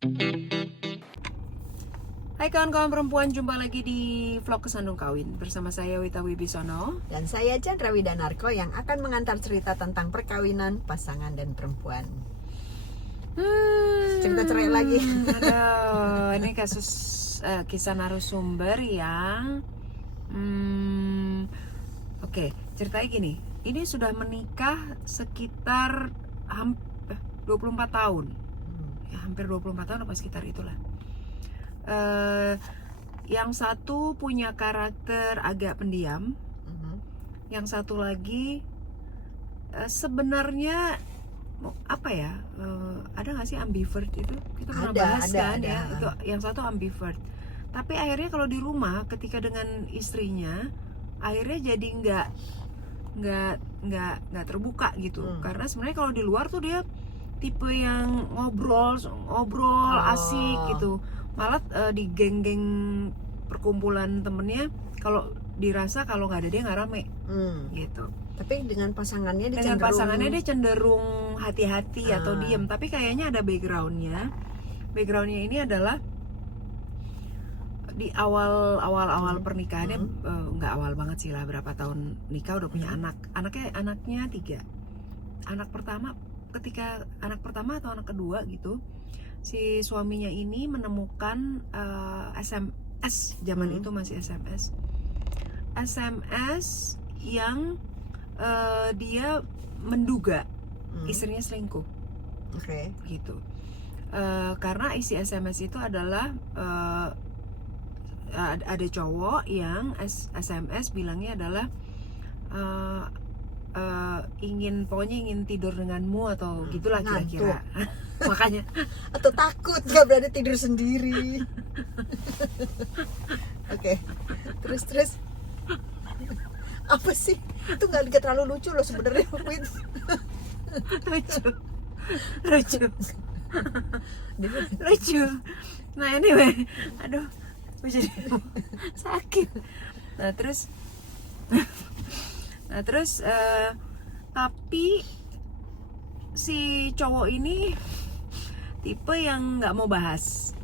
Hai kawan-kawan perempuan, jumpa lagi di vlog Kesandung Kawin bersama saya Wita Wibisono. Dan saya Chandra Widanarko yang akan mengantar cerita tentang perkawinan, pasangan, dan perempuan. Cerita cerai lagi. Aduh, ini kasus kisah narasumber yang Oke, ceritanya gini. Ini sudah menikah sekitar 24 tahun. Ya, hampir 24 tahun apa sekitar itulah. Yang satu punya karakter agak pendiam, yang satu lagi sebenarnya apa ya, ada nggak sih ambivert itu? Kita pernah bahas kan ya, itu yang satu ambivert. Tapi akhirnya kalau di rumah ketika dengan istrinya, akhirnya jadi nggak terbuka gitu. Karena sebenarnya kalau di luar tuh dia tipe yang ngobrol asik gitu. Malah di geng-geng perkumpulan temennya, kalau dirasa kalau nggak ada dia nggak rame gitu. Tapi dengan pasangannya dia cenderung hati-hati atau diem. Tapi kayaknya ada backgroundnya ini adalah di awal pernikahannya, nggak awal banget sih lah, berapa tahun nikah udah punya anaknya 3. Anak pertama atau anak kedua gitu, si suaminya ini menemukan SMS, zaman itu masih SMS yang dia menduga istrinya selingkuh. Gitu. Karena isi SMS itu adalah ada cowok yang SMS bilangnya adalah pokoknya ingin tidur denganmu atau gitulah kira-kira. Makanya atau takut nggak berani tidur sendiri. Oke. Terus apa sih? Itu nggak terlalu lucu loh sebenarnya. lucu. Nah anyway, aduh, jadi sakit. Nah terus tapi si cowok ini tipe yang nggak mau bahas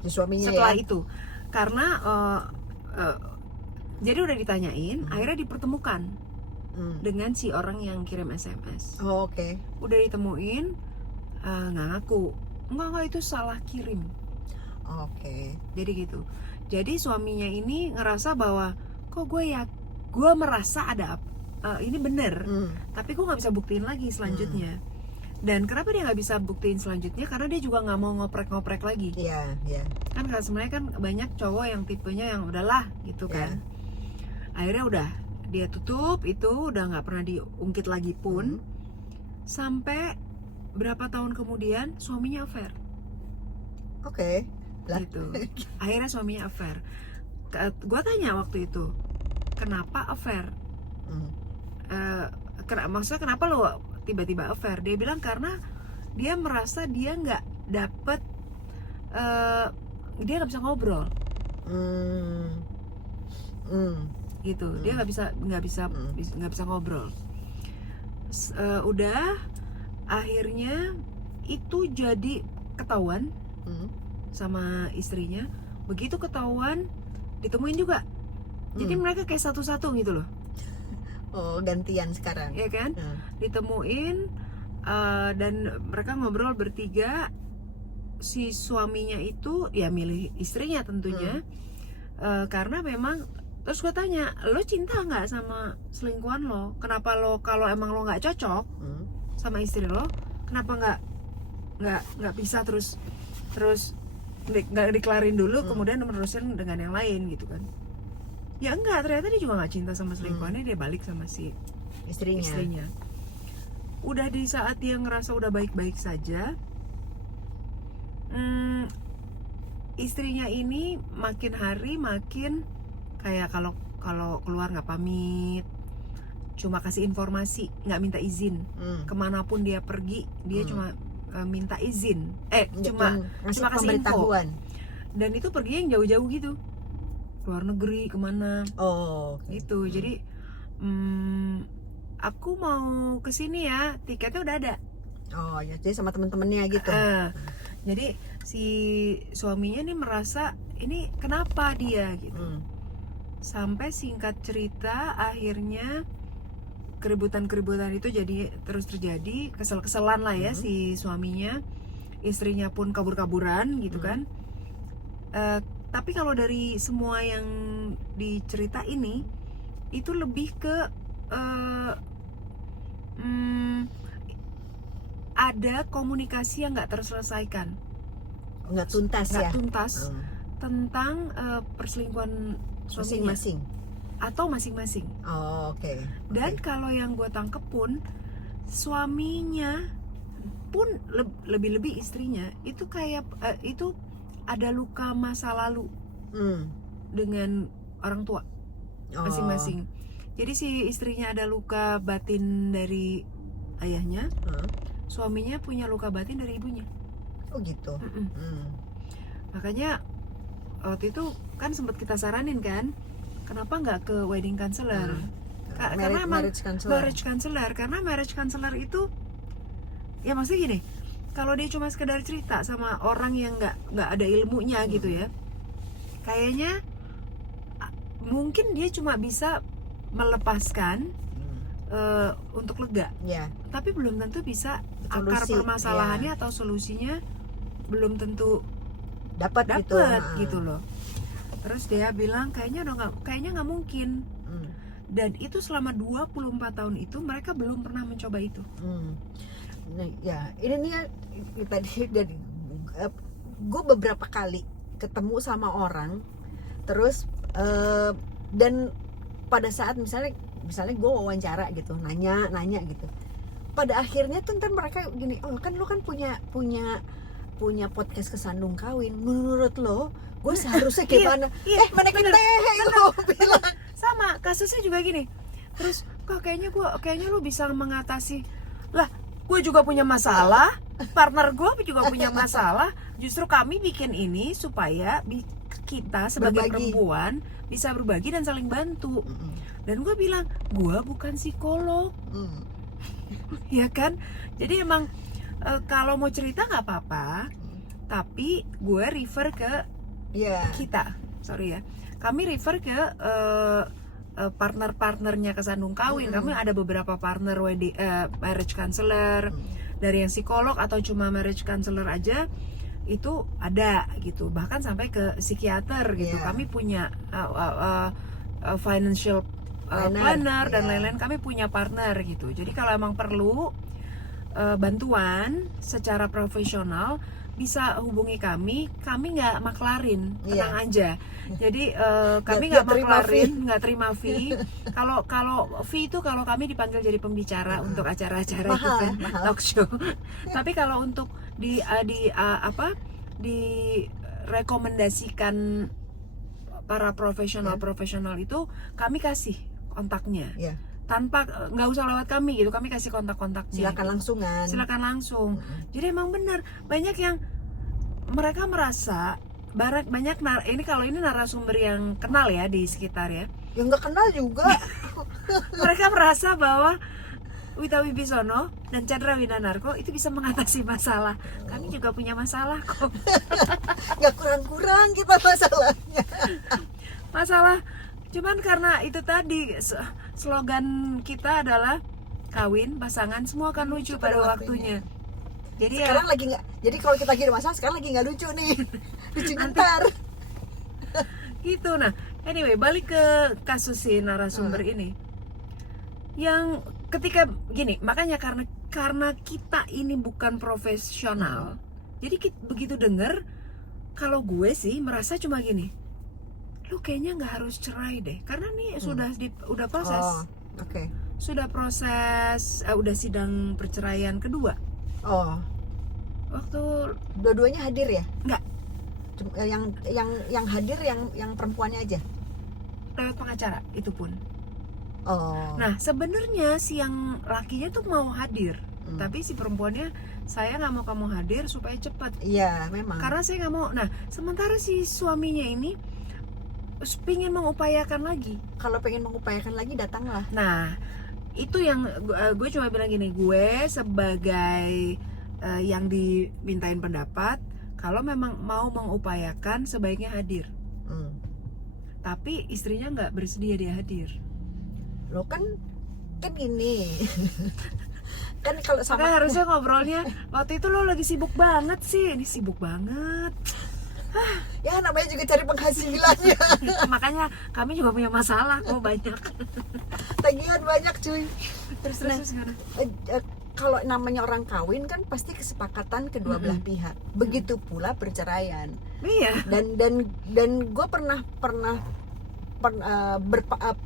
si suaminya setelah ya? itu, karena jadi udah ditanyain, akhirnya dipertemukan dengan si orang yang kirim SMS. Oke. Udah ditemuin, nggak ngaku, enggak itu salah kirim. Oke. Jadi gitu. Jadi suaminya ini ngerasa bahwa kok gue merasa ada ini bener, tapi gue nggak bisa buktiin lagi selanjutnya. Dan kenapa dia nggak bisa buktiin selanjutnya? Karena dia juga nggak mau ngoprek lagi. Iya. Kan sebenarnya kan banyak cowok yang tipenya yang udahlah gitu kan. Akhirnya udah dia tutup itu, udah nggak pernah diungkit lagi pun. Sampai berapa tahun kemudian suaminya affair. Oke. Gitu. Akhirnya suaminya affair. Gue tanya waktu itu, kenapa affair? Maksudnya kenapa lo tiba-tiba affair? Dia bilang karena dia merasa dia nggak dapet, dia nggak bisa ngobrol. Gitu. Dia nggak bisa ngobrol. Udah akhirnya itu jadi ketahuan sama istrinya. Begitu ketahuan ditemuin juga. Jadi mereka kayak satu-satu gitu loh. Oh, gantian sekarang. Ya kan? Ditemuin dan mereka ngobrol bertiga. Si suaminya itu ya milih istrinya tentunya. Karena memang, terus gue tanya, lo cinta nggak sama selingkuhan lo? Kenapa lo, kalau emang lo nggak cocok sama istri lo, kenapa nggak bisa terus nggak dikelarin dulu, kemudian menerusin dengan yang lain gitu kan? Ya enggak, ternyata dia juga nggak cinta sama selingkuhannya, dia balik sama si istrinya. Udah di saat dia ngerasa udah baik-baik saja, istrinya ini makin hari makin kayak kalau keluar nggak pamit, cuma kasih informasi, nggak minta izin. Kemanapun dia pergi, dia cuma minta izin, cuma kasih info. Dan itu pergi yang jauh-jauh gitu, luar negeri kemana. Gitu. Jadi aku mau kesini ya, tiketnya udah ada. Oh ya, jadi sama temen-temennya gitu. Jadi si suaminya nih merasa ini kenapa dia gitu. Sampai singkat cerita akhirnya keributan-keributan itu jadi terus terjadi, kesel-keselan lah ya si suaminya, istrinya pun kabur-kaburan gitu kan. Tapi kalau dari semua yang dicerita ini itu lebih ke ada komunikasi yang nggak terselesaikan, Nggak tuntas nggak ya? tuntas tentang perselingkuhan suaminya Masing-masing. atau masing-masing. Oh, oke. Dan kalau yang gue tangkep pun suaminya pun lebih-lebih istrinya itu kayak itu ada luka masa lalu dengan orang tua masing-masing. Jadi si istrinya ada luka batin dari ayahnya, suaminya punya luka batin dari ibunya. Oh gitu. Makanya waktu itu kan sempat kita saranin kan, kenapa nggak ke wedding counselor? Karena emang marriage counselor, karena marriage counselor itu ya maksudnya gini, kalau dia cuma sekedar cerita sama orang yang nggak ada ilmunya gitu ya, kayaknya mungkin dia cuma bisa melepaskan untuk lega, tapi belum tentu bisa akar permasalahannya atau solusinya belum tentu dapat gitu loh. Terus dia bilang kayaknya nggak mungkin. Dan itu selama 24 tahun itu mereka belum pernah mencoba itu. Nah, ya ini nih tadi dari gue beberapa kali ketemu sama orang, terus dan pada saat misalnya gue wawancara gitu, nanya gitu, pada akhirnya tuh ntar mereka gini, oh kan lo kan punya podcast Kesandung Kawin, menurut lo gue seharusnya gimana? Mana kita lo bilang sama kasusnya juga gini. Terus kok kayaknya lo bisa mengatasi lah, gue juga punya masalah, partner gue juga punya masalah, justru kami bikin ini supaya kita sebagai perempuan bisa berbagi dan saling bantu. Dan gue bilang, gue bukan psikolog. Ya kan? Jadi emang kalau mau cerita nggak apa-apa, tapi gue refer ke kita, sorry ya, kami refer ke partner-partnernya Kesandung Kawin. Kami ada beberapa partner marriage counselor, dari yang psikolog atau cuma marriage counselor aja itu ada gitu, bahkan sampai ke psikiater gitu. Kami punya financial planner dan lain-lain, kami punya partner gitu. Jadi kalau emang perlu bantuan secara profesional bisa hubungi kami nggak maklarin, tenang aja. Jadi kami nggak maklarin, nggak terima fee. Kalau fee itu kalau kami dipanggil jadi pembicara untuk acara-acara itu kan, talk show. Tapi kalau untuk direkomendasikan para profesional itu kami kasih kontaknya. Tanpa nggak usah lewat kami gitu, kami kasih kontaknya. Silakan langsung. Jadi emang benar banyak yang mereka merasa ini kalau ini narasumber yang kenal ya di sekitar ya, yang nggak kenal juga. Mereka merasa bahwa Wita Wibisono dan Chandra Winanarko itu bisa mengatasi masalah. Kami juga punya masalah kok. Nggak kurang-kurang kita masalahnya. Masalah cuman karena itu tadi slogan kita adalah kawin pasangan semua akan lucu pada waktunya. Jadi sekarang lagi nggak. Jadi kalau kita lagi ada masalah sekarang lagi nggak lucu nih. Lucu ntar. Gitu. Nah, anyway balik ke kasus si narasumber ini. Yang ketika gini, makanya karena kita ini bukan profesional, jadi begitu denger, kalau gue sih merasa cuma gini, lu kayaknya nggak harus cerai deh, karena nih udah proses, sudah proses, udah sidang perceraian kedua. Waktu dua-duanya hadir ya? Enggak. Yang hadir yang perempuannya aja. Lewat pengacara itu pun. Nah sebenarnya si yang lakinya tuh mau hadir, tapi si perempuannya, saya nggak mau kamu hadir supaya cepat. Iya memang. Karena saya nggak mau. Nah sementara si suaminya ini pengen mengupayakan lagi. Kalau pengen mengupayakan lagi datanglah. Nah itu yang gue cuma bilang gini, gue sebagai yang dimintain pendapat, kalau memang mau mengupayakan sebaiknya hadir. Tapi istrinya nggak bersedia dia hadir. Lo kan gini. Kan kalau Makanya sama harusnya ngobrolnya waktu itu lo lagi sibuk banget sih. Ini sibuk banget. ya namanya juga cari penghasilan ya. Makanya kami juga punya masalah kok banyak. Tagihan banyak cuy. Terus gimana? Kalau namanya orang kawin kan pasti kesepakatan kedua belah pihak. Begitu pula perceraian. Iya. Dan gue pernah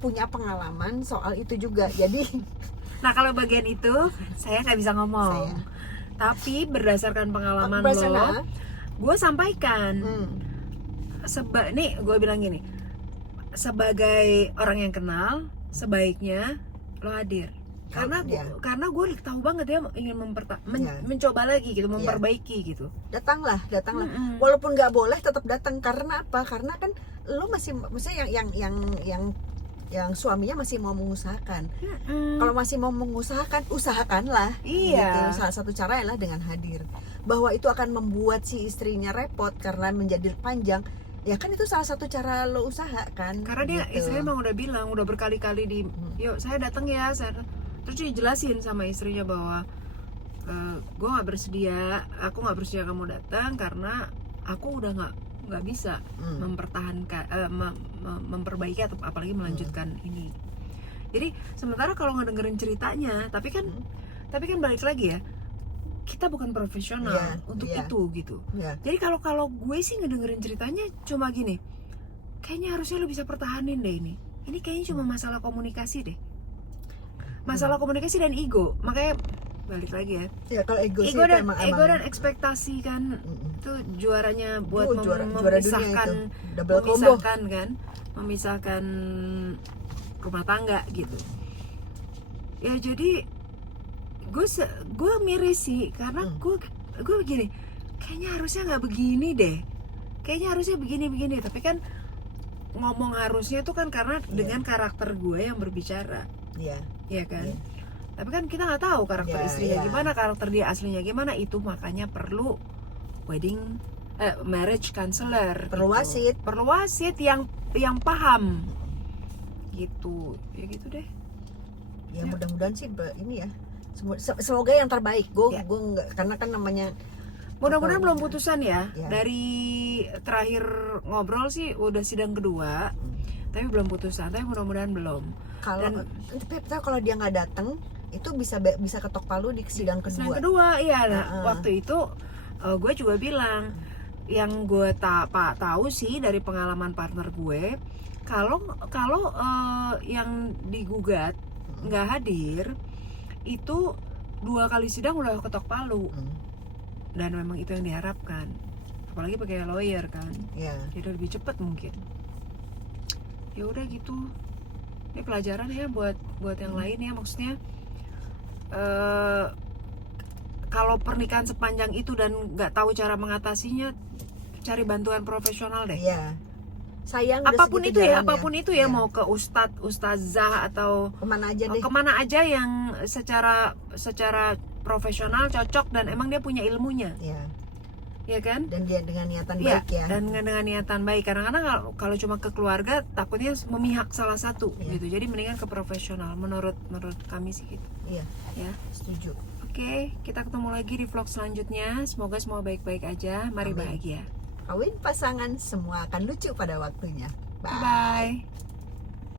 punya pengalaman soal itu juga. Jadi Nah kalau bagian itu saya nggak bisa ngomong. Tapi berdasarkan pengalaman lo, gue sampaikan. Nih gue bilang gini, sebagai orang yang kenal, sebaiknya lo hadir. Karena gue tahu banget dia ingin mencoba lagi gitu, memperbaiki gitu. Datanglah. Walaupun nggak boleh tetap datang. Karena apa? Karena kan lo maksudnya yang suaminya masih mau mengusahakan. Kalau masih mau mengusahakan, usahakanlah. Iya. Gitu. Salah satu cara adalah dengan hadir. Bahwa itu akan membuat si istrinya repot karena menjadi panjang. Ya kan itu salah satu cara lo usahakan. Karena dia istrinya emang udah bilang, udah berkali-kali yuk saya datang ya. Terus dia jelasin sama istrinya bahwa gue nggak bersedia, aku nggak bersedia kamu datang karena aku udah nggak bisa mempertahankan, memperbaiki atau apalagi melanjutkan ini. Jadi sementara kalau ngedengerin ceritanya, tapi kan balik lagi ya, kita bukan profesional untuk itu gitu. Jadi kalau gue sih ngedengerin ceritanya cuma gini, kayaknya harusnya lo bisa pertahanin deh ini. Ini kayaknya cuma masalah komunikasi deh. Masalah komunikasi dan ego. Makanya balik lagi ya. Ya kalau ego sih ego dan ekspektasi kan itu juaranya buat memisahkan rumah tangga gitu. Ya jadi gue miris sih karena gue begini, kayaknya harusnya nggak begini deh. Kayaknya harusnya begini. Tapi kan ngomong harusnya itu kan karena dengan karakter gue yang berbicara. Iya kan. Tapi kan kita nggak tahu karakter istrinya gimana, karakter dia aslinya gimana. Itu makanya perlu marriage counselor. Perlu gitu. wasit yang paham gitu. Ya gitu deh. Ya mudah-mudahan sih ini ya. Semoga yang terbaik. Gue nggak, karena kan namanya mudah-mudahan belum putusan ya. Dari terakhir ngobrol sih udah sidang kedua, tapi belum putusan. Tapi mudah-mudahan belum. Kalau dia nggak datang, itu bisa ketok palu di sidang kedua. Sidang kedua, iya. Waktu itu gue juga bilang, yang gue tahu sih dari pengalaman partner gue, kalau yang digugat nggak hadir, itu 2 kali sidang udah ketok palu. Dan memang itu yang diharapkan, apalagi pakai lawyer kan. Jadi lebih cepat mungkin. Ya udah gitu. Ini pelajaran ya buat yang lain ya, maksudnya kalau pernikahan sepanjang itu dan nggak tahu cara mengatasinya, cari bantuan profesional deh. Sayang apapun itu ya, mau ke ustazah atau kemana aja yang secara profesional cocok dan emang dia punya ilmunya. Ya kan? Dan dia dengan niatan baik ya. Dan dengan niatan baik. Kadang-kadang kalau cuma ke keluarga takutnya memihak salah satu gitu. Jadi mendingan ke profesional menurut kami sih gitu. Ya. Setuju. Oke, kita ketemu lagi di vlog selanjutnya. Semoga semua baik-baik aja. Mari bahagia. Kawin pasangan semua akan lucu pada waktunya. Bye.